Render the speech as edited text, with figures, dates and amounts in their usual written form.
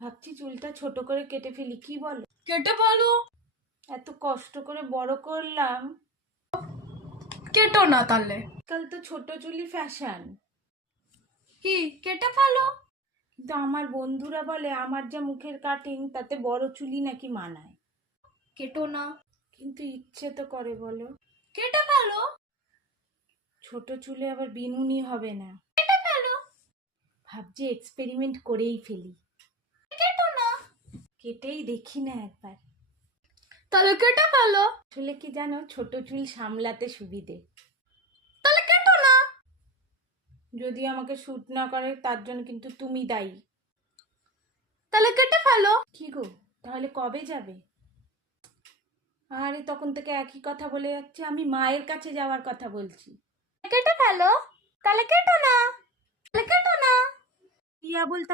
ভাবছি চুলটা ছোট করে কেটে ফেলি, কি বলো? কেটে ফেলো। এত কষ্ট করে বড় করলাম। কেটো না তাহলে। কাল তো ছোট চুলই ফ্যাশন। কি কেটে ফেলো? কিন্তু আমার বন্ধুরা বলে আমার যা মুখের কাটিং তাতে বড় চুলই নাকি মানায়। কেটো না। কিন্তু ইচ্ছে তো করে, বলো। কেটে ফেলো। ছোট চুলে আবার বিনুনি হবে না। কেটে ফেলো। ভাবছি এক্সপেরিমেন্ট করেই ফেলি। কেটো না। কেটেই দেখি না একবার। তাহলে কেটে ফেলো। আসলে কি জানো, ছোট চুল সামলাতে সুবিধে। তাহলে কেটো না। যদি আমাকে শুট না করে তার জন্য কিন্তু তুমি দায়ী। তাহলে কেটে ফেলো। কি গো, তাহলে কবে যাবে? আরে তখন থেকে একই কথা বলে যাচ্ছে, আমি মায়ের কাছে যাওয়ার কথা বলছি। কেটে ফেলো। তাহলে কেটো না। তাহলে কেটো না। ইয়া বলতে